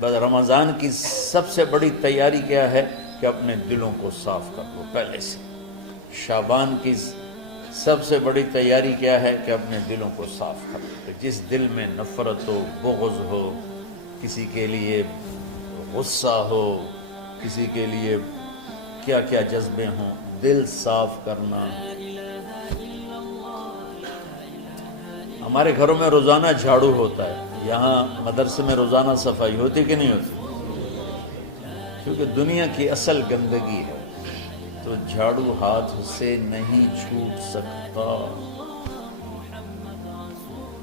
بس رمضان کی سب سے بڑی تیاری کیا ہے کہ اپنے دلوں کو صاف کر لو پہلے سے۔ شعبان کی سب سے بڑی تیاری کیا ہے کہ اپنے دلوں کو صاف کر لو۔ جس دل میں نفرت ہو، بغض ہو، کسی کے لیے غصہ ہو، کسی کے لیے کیا کیا جذبے ہوں، دل صاف کرنا۔ ہمارے گھروں میں روزانہ جھاڑو ہوتا ہے، یہاں مدرسے میں روزانہ صفائی ہوتی کہ نہیں ہوتی؟ کیونکہ دنیا کی اصل گندگی ہے تو جھاڑو ہاتھ سے نہیں چھوٹ سکتا۔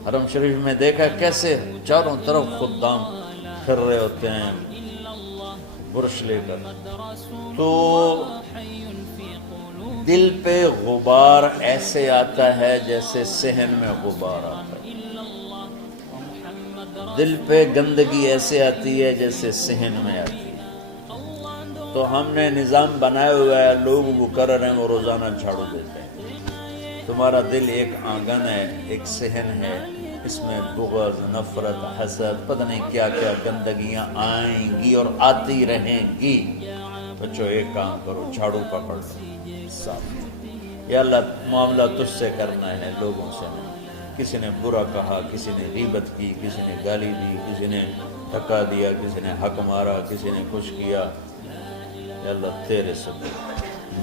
حرم شریف میں دیکھا کیسے چاروں طرف خدام پھر رہے ہوتے ہیں برش لے کر، تو دل پہ غبار ایسے آتا ہے جیسے صحن میں غبار آتا ہے، دل پہ گندگی ایسے آتی ہے جیسے صحن میں آتی ہے۔ تو ہم نے نظام بنایا ہوا ہے، لوگ وہ کر رہے ہیں، وہ روزانہ جھاڑو دیتے ہیں۔ تمہارا دل ایک آنگن ہے، ایک صحن ہے، اس میں بغض، نفرت، حسد، پتہ نہیں کیا کیا گندگیاں آئیں گی اور آتی رہیں گی۔ بچوں ایک کام کرو، جھاڑو پکڑ لو صاف۔ یا اللہ معاملہ تجھ سے کرنا ہے، لوگوں سے نہیں۔ کسی نے برا کہا، کسی نے غیبت کی، کسی نے گالی دی، کسی نے دھکا دیا، کسی نے حق مارا، کسی نے کچھ کیا، یا اللہ تیرے سے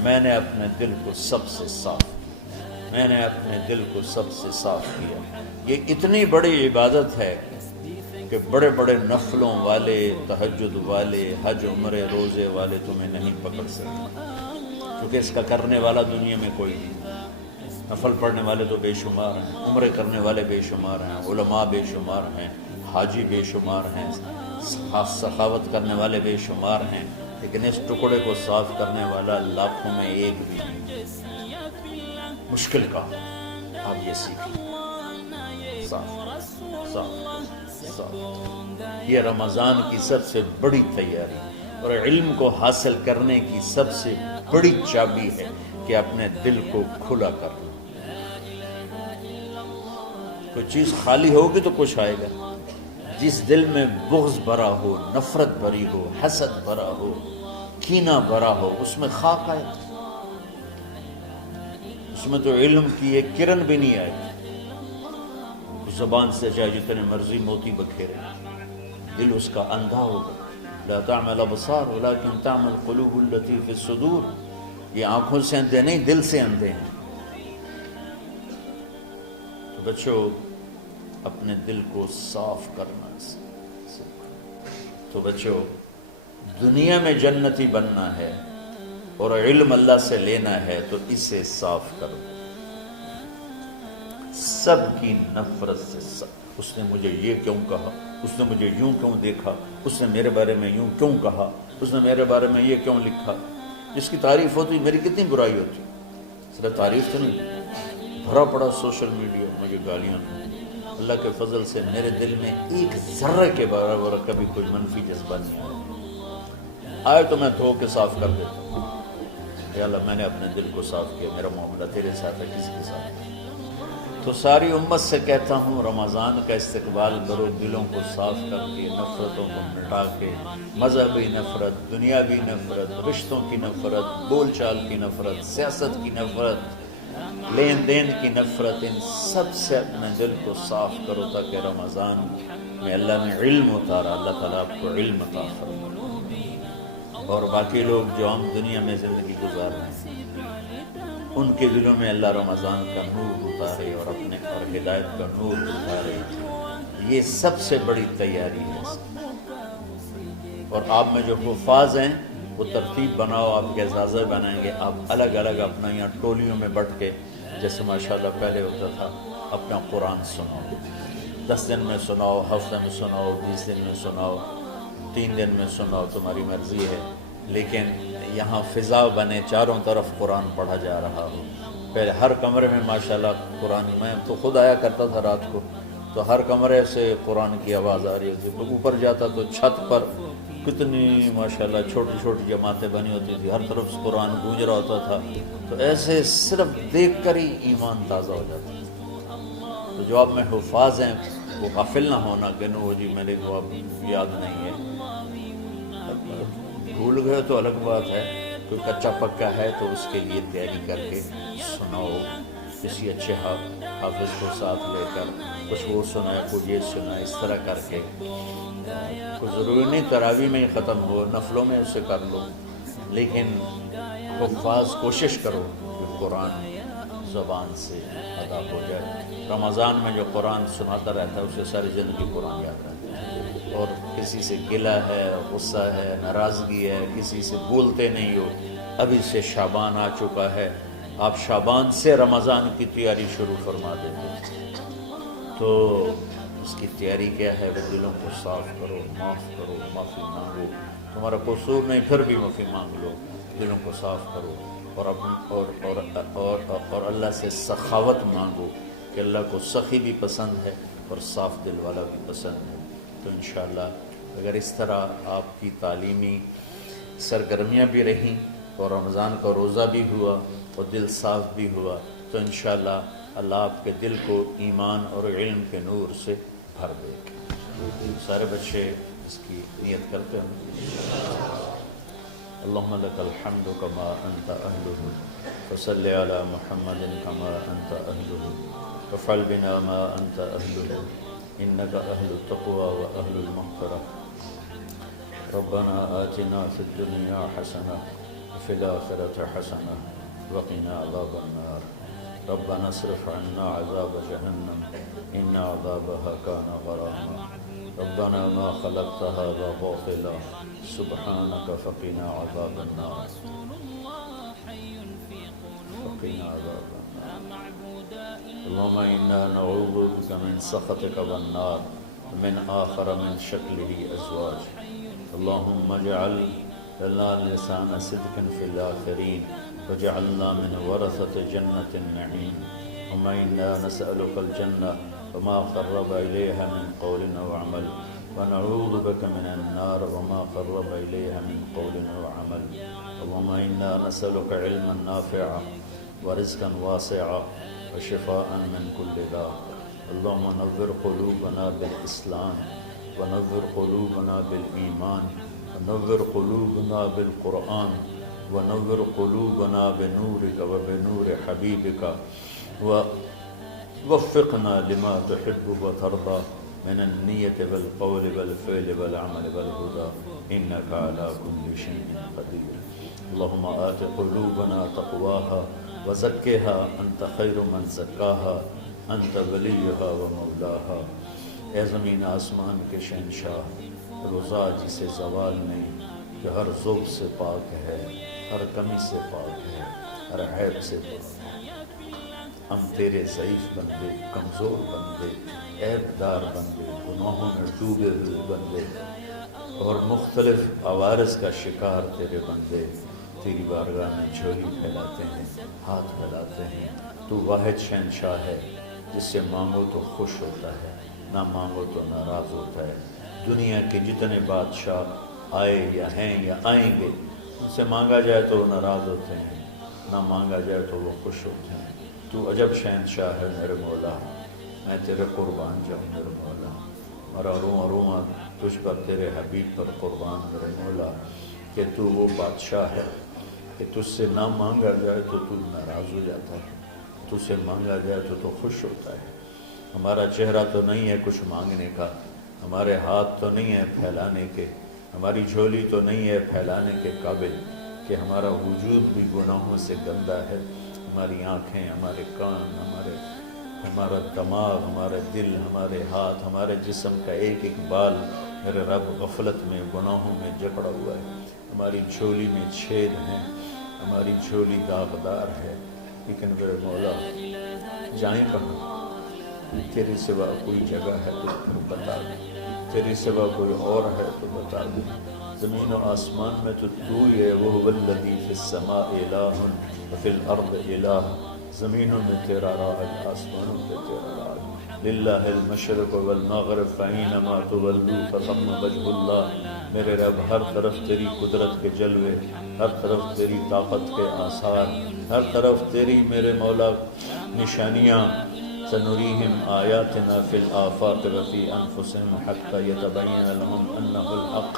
میں نے اپنے دل کو سب سے صاف کیا، میں نے اپنے دل کو سب سے صاف کیا۔ یہ اتنی بڑی عبادت ہے کہ بڑے بڑے نفلوں والے، تہجد والے، حج عمرے روزے والے تمہیں نہیں پکڑ سکتے، کیونکہ اس کا کرنے والا دنیا میں کوئی نہیں۔ نفل پڑھنے والے تو بے شمار ہیں، عمرے کرنے والے بے شمار ہیں، علماء بے شمار ہیں، حاجی بے شمار ہیں، سخاوت کرنے والے بے شمار ہیں، لیکن اس ٹکڑے کو صاف کرنے والا لاکھوں میں ایک بھی نہیں۔ مشکل کا آپ یہ سیکھیں، صاف صاف صاف۔ یہ رمضان کی سب سے بڑی تیاری اور علم کو حاصل کرنے کی سب سے بڑی چابی ہے کہ اپنے دل کو کھلا کر لو۔ کوئی چیز خالی ہوگی تو کچھ آئے گا۔ جس دل میں بغض بھرا ہو، نفرت بھری ہو، حسد بھرا ہو، کینہ بھرا ہو، اس میں خاک آئے، اس میں تو علم کی ایک کرن بھی نہیں آئے۔ زبان سے چاہے جتنے مرضی موتی بکھیرے، دل اس کا اندھا ہوگا۔ لا تعمل ابصار ولكن تعمل القلوب التي في الصدور۔ یہ آنکھوں سے اندھے نہیں، دل سے اندھے ہیں۔ تو بچوں اپنے دل کو صاف کرنا تو بچوں دنیا میں جنتی بننا ہے اور علم اللہ سے لینا ہے تو اسے صاف کرو۔ سب کی نفرت سے سب، اس نے مجھے یہ کیوں کہا، اس نے مجھے یوں کیوں دیکھا، اس نے میرے بارے میں یوں کیوں کہا، اس نے میرے بارے میں یہ کیوں لکھا۔ جس کی تعریف ہوتی میری کتنی برائی ہوتی، صرف تعریف تو نہیں، بھرا پڑا سوشل میڈیا مجھے گالیاں۔ اللہ کے فضل سے میرے دل میں ایک ذرے کے برابر کبھی کوئی منفی جذبہ نہیں آیا، آئے تو میں دھو کے صاف کر دیتا ہوں۔ یا اللہ میں نے اپنے دل کو صاف کیا، میرا معاملہ تیرے ساتھ ہے، کسی کے ساتھ ہے۔ تو ساری امت سے کہتا ہوں رمضان کا استقبال کرو، دلوں کو صاف کر کے، نفرتوں کو مٹا کے، مذہبی نفرت، دنیاوی نفرت، رشتوں کی نفرت، بول چال کی نفرت، سیاست کی نفرت، لین دین کی نفرت، ان سب سے اپنے دل کو صاف کرو تاکہ رمضان میں اللہ نے علم اتارا، اللہ تعالیٰ آپ کو علم عطا فرمائے، اور باقی لوگ جو ہم دنیا میں زندگی گزار رہے ہیں ان کے دلوں میں اللہ رمضان کا نور اتارے اور اپنے اور ہدایت کا نور اتارے۔ یہ سب سے بڑی تیاری ہے۔ اور آپ میں جو حفاظ ہیں وہ ترتیب بناؤ، آپ کے اعزازہ بنائیں گے، آپ الگ الگ اپنا یہاں ٹولیوں میں بٹ کے، جیسے ماشاءاللہ پہلے ہوتا تھا، اپنا قرآن سناؤ، 10 دن میں سناؤ، ہفتہ میں سناؤ، 20 دن میں سناؤ، 3 دن میں سناؤ، تمہاری مرضی ہے، لیکن یہاں فضا بنے، چاروں طرف قرآن پڑھا جا رہا ہو۔ پہلے ہر کمرے میں ماشاءاللہ قرآن، میں تو خود آیا کرتا تھا رات کو، تو ہر کمرے سے قرآن کی آواز آ رہی ہوتی، اوپر جاتا تو چھت پر کتنی ماشاءاللہ چھوٹی چھوٹی جماعتیں بنی ہوتی تھی، ہر طرف قرآن گونج رہا ہوتا تھا، تو ایسے صرف دیکھ کر ہی ایمان تازہ ہو جاتا ہے۔ تو جو آپ میں حفاظ ہیں وہ غافل نہ ہونا کہ نو جی میرے کو اب یاد نہیں ہے، بھول گئے تو الگ بات ہے، کوئی کچا پکا ہے تو اس کے لیے تیاری کر کے سناؤ، کسی اچھے حافظ کو ساتھ لے کر کچھ وہ سنائے، کوئی یہ سنائے، اس طرح کر کے کوئی ضروری نہیں تراویح میں ہی ختم ہو، نفلوں میں اسے کر لو، لیکن حفاظ کوشش کرو کہ قرآن زبان سے ادا ہو جائے۔ رمضان میں جو قرآن سناتا رہتا ہے اسے ساری زندگی قرآن یاد رہتا ہے، اور کسی سے گلہ ہے، غصہ ہے، ناراضگی ہے، کسی سے بولتے نہیں ہو، ابھی سے شعبان آ چکا ہے، آپ شعبان سے رمضان کی تیاری شروع فرما دیتے ہیں، تو اس کی تیاری کیا ہے؟ وہ دلوں کو صاف کرو، معاف کرو، معافی مانگو، تمہارا قصور نہیں پھر بھی معافی مانگ لو، دلوں کو صاف کرو، اور اللہ سے سخاوت مانگو کہ اللہ کو سخی بھی پسند ہے اور صاف دل والا بھی پسند ہے۔ تو انشاءاللہ اگر اس طرح آپ کی تعلیمی سرگرمیاں بھی رہیں اور رمضان کا روزہ بھی ہوا اور دل صاف بھی ہوا، تو انشاءاللہ اللہ آپ کے دل کو ایمان اور علم کے نور سے بھر دے گا۔ سارے بچے اس کی نیت کرتے ہیں۔ اللہم لک الحمد کما انت اہلہ فصل علی محمد کما انت اہلہ وافعل بنا ما انت اہلہ انک اہل التقوی و اہل المغفرہ۔ ربنا آتنا فی الدنیا حسنہ وفی الآخرۃ حسنہ وقنا عذاب النار۔ ربنا اصرف عنا عذاب جہنم ان عذابها كان غراما۔ ربنا ما خلقت هذا باطلا سبحانك فقنا عذاب النار، فقنا عذاب النار۔ اللهم إنا نعوذ بك من سخطك والنار ومن آخر من شكله أزواج۔ اللهم اجعل لنا لسان صدق في الآخرين وجعلنا من ورثة جنة النعيم۔ اللهم إنا نسألك الجنة وما قرب إليها من قول أو عمل، ونعوذ بك من النار وما قرب إليها من قول أو عمل۔ اللهم إنا نسألك علما نافعا ورزقا واسعا وشفاء من كل داء۔ اللهم نور قلوبنا بالإسلام ونور قلوبنا بالإيمان ونور قلوبنا بالقرآن ونور قلوبنا بنورك وبنور حبيبك ووفقنا لما تحب وترضى من النية والقول والفعل والعمل والهدى إنك على كل شيء قدير۔ اللهم آت قلوبنا تقواها وزكها أنت خير من زكاها أنت وليها ومولاها۔ اے زمین آسمان کے شہنشاہ، روزہ جسے زوال نہیں، کہ ہر ذوق سے پاک ہے، ہر کمی سے پاک ہے، ہر عیب سے پاک ہے۔ ہم تیرے ضعیف بندے، کمزور بندے، عیب دار بندے، گناہوں میں ڈوبے ہوئے بندے اور مختلف عوارض کا شکار تیرے بندے تیری بارگاہ میں جھولی پھیلاتے ہیں، ہاتھ پھیلاتے ہیں۔ تو واحد شہنشاہ ہے جس سے مانگو تو خوش ہوتا ہے، نہ مانگو تو ناراض ہوتا ہے۔ دنیا کے جتنے بادشاہ آئے یا ہیں یا آئیں گے، ان سے مانگا جائے تو وہ ناراض ہوتے ہیں، نہ مانگا جائے تو وہ خوش ہوتے ہیں۔ تو عجب شہنشاہ ہے میرے مولا، میں تیرے قربان جاؤں میرے مولا، میرا روواں تجھ پر تیرے حبیب پر قربان میرے مولا، کہ تو وہ بادشاہ ہے کہ تجھ سے نہ مانگا جائے تو تو ناراض ہو جاتا ہے، تجھ سے مانگا جائے تو خوش ہوتا ہے۔ ہمارا چہرہ تو نہیں ہے کچھ مانگنے کا، ہمارے ہاتھ تو نہیں ہے پھیلانے کے، ہماری جھولی تو نہیں ہے پھیلانے کے قابل، کہ ہمارا وجود بھی گناہوں سے گندا ہے، ہماری آنکھیں، ہمارے کان، ہمارا دماغ، ہمارے دل، ہمارے ہاتھ، ہمارے جسم کا ایک ایک بال میرے رب غفلت میں، گناہوں میں جکڑا ہوا ہے۔ ہماری جھولی میں چھید ہیں، ہماری جھولی داغدار ہے، لیکن میرے مولا جائیں کہاں؟ تیرے سوا کوئی جگہ ہے تو پھر بتا دے، تیرے سوا کوئی اور ہے تو بتا دے۔ زمین و آسمان میں تو ہی ہے، وَهُوَ الَّذِي فِي السَّمَاءِ إِلَٰهٌ وَفِي الْأَرْضِ إِلَٰهٌ۔ زمینوں میں تیرا راج، آسمانوں پہ تیرا راج۔ لِلَّهِ الْمَشْرِقُ وَالْمَغْرِبُ فَأَيْنَمَا تُوَلُّوا فَثَمَّ وَجْهُ اللَّهِ۔ میرے رب ہر طرف تیری قدرت کے جلوے، ہر طرف تیری طاقت کے آثار، ہر طرف تیری میرے مولا نشانیاں۔ سنريهم آياتنا في الآفاق وفي أنفسهم حتى يتبين لهم أنه الحق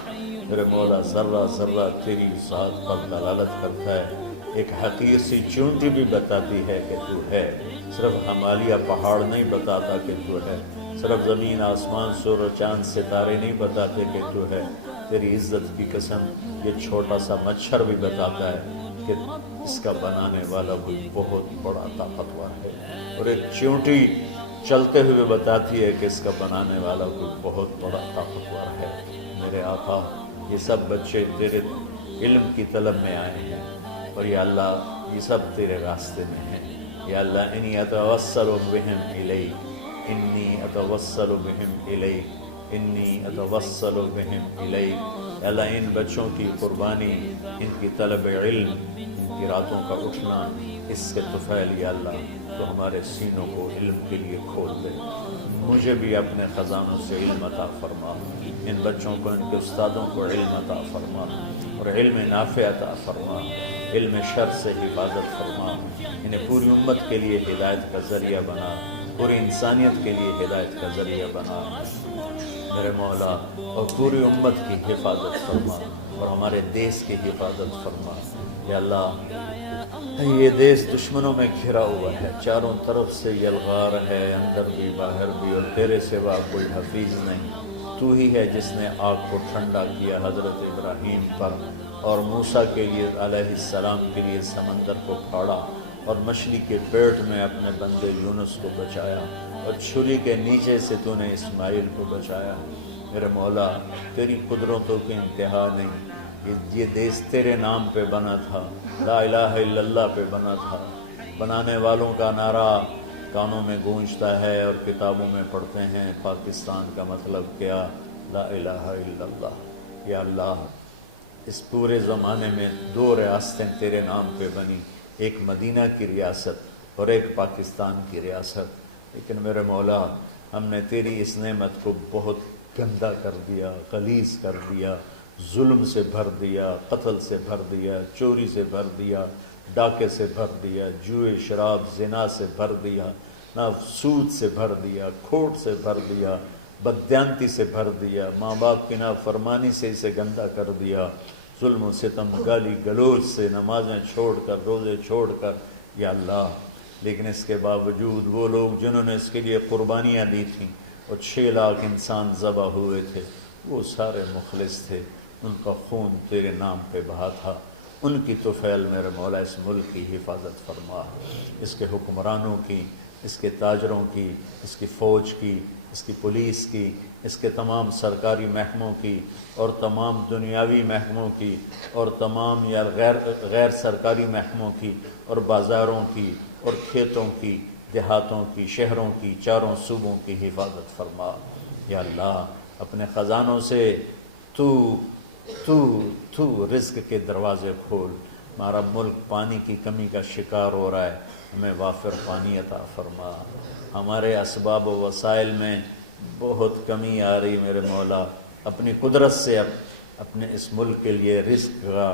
میرے مولا ذرہ ذرہ تیری ذات پر دلالت کرتا ہے، ایک حقیر سی چونٹی بھی بتاتی ہے کہ تو ہے، صرف ہمالیہ پہاڑ نہیں بتاتا کہ تو ہے، صرف زمین آسمان سور و چاند ستارے نہیں بتاتے کہ تو ہے، تیری عزت کی قسم یہ چھوٹا سا مچھر بھی بتاتا ہے کہ اس کا بنانے والا کوئی بہت بڑا طاقتور ہے، اور ایک چونٹی چلتے ہوئے بتاتی ہے کہ اس کا بنانے والا کوئی بہت بڑا طاقتور ہے۔ میرے آقا، یہ سب بچے تیرے علم کی طلب میں آئے ہیں، اور یا اللہ یہ سب تیرے راستے میں ہیں۔ یا اللہ انی اتوسل بہم الیک، انی اتوسل بہم الیک، انی اتوسل بہم الیک۔ یا اللہ ان بچوں کی قربانی، ان کی طلب علم، ان کی راتوں کا اٹھنا، اس کے طفیل یا اللہ تو ہمارے سینوں کو علم کے لیے کھول دے۔ مجھے بھی اپنے خزانوں سے علم عطا فرما، ان بچوں کو، ان کے استادوں کو علم عطا فرما، اور علم نافع عطا فرما، علم شر سے حفاظت فرما، انہیں پوری امت کے لیے ہدایت کا ذریعہ بنا، پوری انسانیت کے لیے ہدایت کا ذریعہ بنا میرے مولا، اور پوری امت کی حفاظت فرما، اور ہمارے دیس کی حفاظت فرما۔ یا اللہ یہ دیس دشمنوں میں گھرا ہوا ہے، چاروں طرف سے یلغار ہے، اندر بھی باہر بھی، اور تیرے سوا کوئی حفیظ نہیں۔ تو ہی ہے جس نے آگ کو ٹھنڈا کیا حضرت ابراہیم پر، اور موسیٰ کے لیے علیہ السلام کے لیے سمندر کو پھاڑا، اور مچھلی کے پیٹ میں اپنے بندے یونس کو بچایا، اور چھری کے نیچے سے تو نے اسماعیل کو بچایا۔ میرے مولا تیری قدرتوں کی انتہا نہیں، یہ دیس تیرے نام پہ بنا تھا، لا الہ الا اللہ پہ بنا تھا۔ بنانے والوں کا نعرہ کانوں میں گونجتا ہے اور کتابوں میں پڑھتے ہیں، پاکستان کا مطلب کیا؟ لا الہ الا اللہ۔ یا اللہ اس پورے زمانے میں 2 ریاستیں تیرے نام پہ بنی، ایک مدینہ کی ریاست اور ایک پاکستان کی ریاست، لیکن میرے مولا ہم نے تیری اس نعمت کو بہت گندا کر دیا، غلیظ کر دیا، ظلم سے بھر دیا، قتل سے بھر دیا، چوری سے بھر دیا، ڈاکے سے بھر دیا، جوئے شراب زنا سے بھر دیا، نہ سود سے بھر دیا، کھوٹ سے بھر دیا، بددیانتی سے بھر دیا، ماں باپ کی نافرمانی سے اسے گندا کر دیا، ظلم و ستم، گالی گلوچ سے، نمازیں چھوڑ کر، روزے چھوڑ کر، یا اللہ لیکن اس کے باوجود وہ لوگ جنہوں نے اس کے لیے قربانیاں دی تھیں، اور 6 لاکھ انسان ذبح ہوئے تھے، وہ سارے مخلص تھے، ان کا خون تیرے نام پہ بہا تھا، ان کی طفیل میرے مولا اس ملک کی حفاظت فرما، اس کے حکمرانوں کی، اس کے تاجروں کی، اس کی فوج کی، اس کی پولیس کی، اس کے تمام سرکاری محکموں کی، اور تمام دنیاوی محکموں کی، اور تمام یا غیر سرکاری محکموں کی، اور بازاروں کی، اور کھیتوں کی، دیہاتوں کی، شہروں کی، چاروں صوبوں کی حفاظت فرما۔ یا اللہ اپنے خزانوں سے تو رزق کے دروازے کھول، ہمارا ملک پانی کی کمی کا شکار ہو رہا ہے، ہمیں وافر پانی عطا فرما، ہمارے اسباب و وسائل میں بہت کمی آ رہی میرے مولا، اپنی قدرت سے اپنے اس ملک کے لیے رزق کا،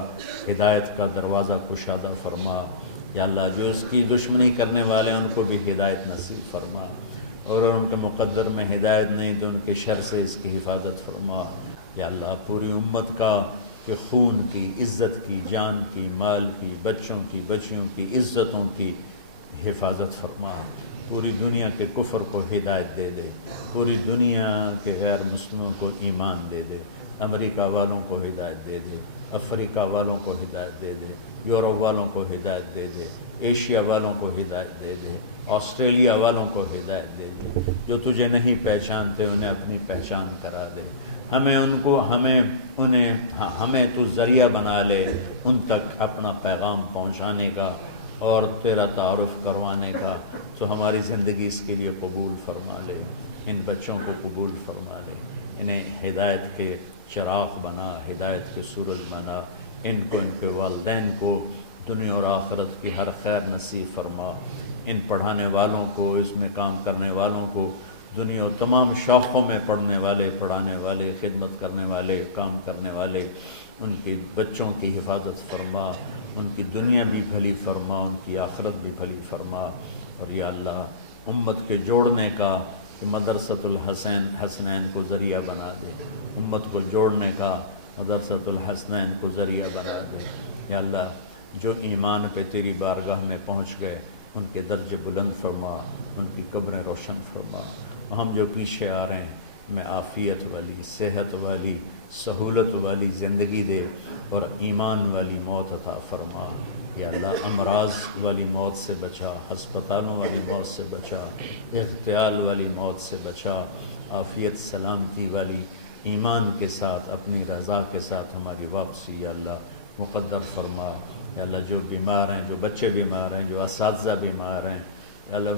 ہدایت کا دروازہ کشادہ فرما۔ یا اللہ جو اس کی دشمنی کرنے والے ہیں ان کو بھی ہدایت نصیب فرما، اور ان کے مقدر میں ہدایت نہیں تو ان کے شر سے اس کی حفاظت فرما۔ یا اللہ پوری امت کا کہ خون کی، عزت کی، جان کی، مال کی، بچوں کی، بچیوں کی، عزتوں کی حفاظت فرما، پوری دنیا کے کفر کو ہدایت دے دے، پوری دنیا کے غیر مسلموں کو ایمان دے دے، امریکہ والوں کو ہدایت دے دے، افریقہ والوں کو ہدایت دے دے، یورپ والوں کو ہدایت دے دے، ایشیا والوں کو ہدایت دے دے، آسٹریلیا والوں کو ہدایت دے دے، جو تجھے نہیں پہچانتے انہیں اپنی پہچان کرا دے، ہمیں تو ذریعہ بنا لے ان تک اپنا پیغام پہنچانے کا اور تیرا تعارف کروانے کا، تو ہماری زندگی اس کے لیے قبول فرما لے، ان بچوں کو قبول فرما لے، انہیں ہدایت کے چراغ بنا، ہدایت کے سورج بنا، ان کو، ان کے والدین کو دنیا اور آخرت کی ہر خیر نصیب فرما، ان پڑھانے والوں کو، اس میں کام کرنے والوں کو، دنیا اور تمام شاخوں میں پڑھنے والے، پڑھانے والے، خدمت کرنے والے، کام کرنے والے، ان کے بچوں کی حفاظت فرما، ان کی دنیا بھی بھلی فرما، ان کی آخرت بھی بھلی فرما، اور یا اللہ امت کے جوڑنے کا کہ مدرسۃ الحسنین کو ذریعہ بنا دے، امت کو جوڑنے کا مدرسۃ الحسنین کو ذریعہ بنا دے۔ یا اللہ جو ایمان پہ تیری بارگاہ میں پہنچ گئے ان کے درجے بلند فرما، ان کی قبریں روشن فرما۔ ہم جو پیچھے آ رہے ہیں میں عافیت والی، صحت والی، سہولت والی زندگی دے اور ایمان والی موت عطا فرما۔ یا اللہ امراض والی موت سے بچا، ہسپتالوں والی موت سے بچا، اغتیال والی موت سے بچا، عافیت سلامتی والی ایمان کے ساتھ اپنی رضا کے ساتھ ہماری واپسی یا اللہ مقدر فرما۔ یا اللہ جو بیمار ہیں، جو بچے بیمار ہیں، جو اساتذہ بیمار ہیں، یا اللہ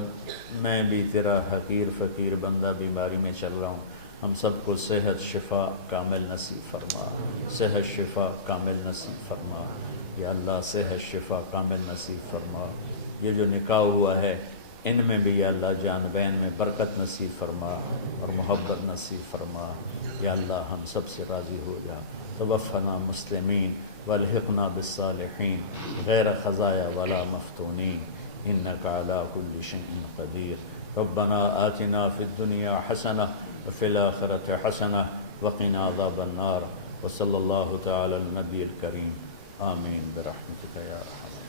میں بھی تیرا حقیر فقیر بندہ بیماری میں چل رہا ہوں، ہم سب کو صحت شفا کامل نصیب فرما، صحت شفا کامل نصیب فرما۔ یا اللہ صحت شفا کامل نصیب فرما۔ یہ جو نکاح ہوا ہے ان میں بھی یا اللہ جان بین میں برکت نصیب فرما اور محبت نصیب فرما۔ یا اللہ ہم سب سے راضی ہو جا۔ توفنا مسلمین والحقنا بالصالحین غیر خزایا ولا مفتونین انک علی کل شیء قدیر۔ ربنا آتنا فی الدنیا حسنہ وفی الآخرۃ حسنہ وقنا عذاب النار۔ وصلی اللہ تعالی النبی الکریم آمین برحمتک یا ارحم۔